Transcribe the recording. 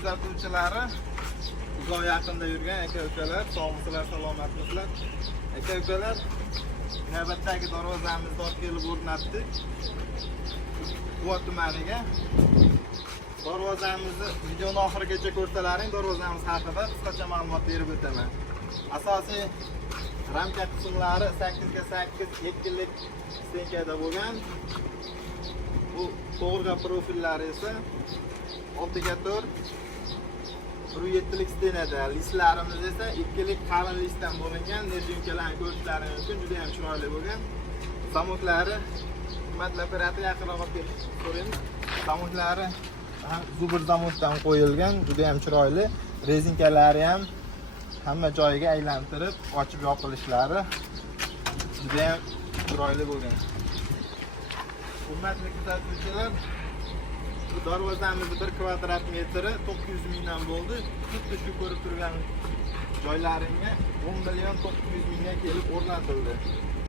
kuzatuvchilari, uzoq yaqinda yurgan aka-ukalar, sog'misizlar, salomatmisizlar. Aka-ukalar, navbatdagi darvozamizni olib kelib o'rnatdik. Quva tumaniga. Darvozamizni videoni oxirigacha ko'rsalaring, darvozamiz haqida qisqacha ma'lumot berib o'taman. Asosiy ramka qismlari 8 ga 8 2lik stenkada bo'lgan. Bu to'g'ri profillari esa 6 ga 4 7lik stenada. Listlarimiz esa 2lik qalin listdan bo'lingan. Nerjinkalarni ko'rishlaringiz mumkin, juda ham chiroyli bo'lgan. Samoklari hurmatli operator yaqinroq kelib ko'ring. Samoklari zubr zamotdan qo'yilgan, juda ham chiroyli. Rezinkalari ham hamma joyiga aylantirib, ochib yopilishlari juda ham chiroyli bo'lgan. Hurmatli kuzatuvchilar, bu darvozamiz 1 kvadrat metri 900 mingdan bo'ldi. Xuddi shu ko'rib turgan joylaringga 10 million 900 mingga kelib o'rnatildi.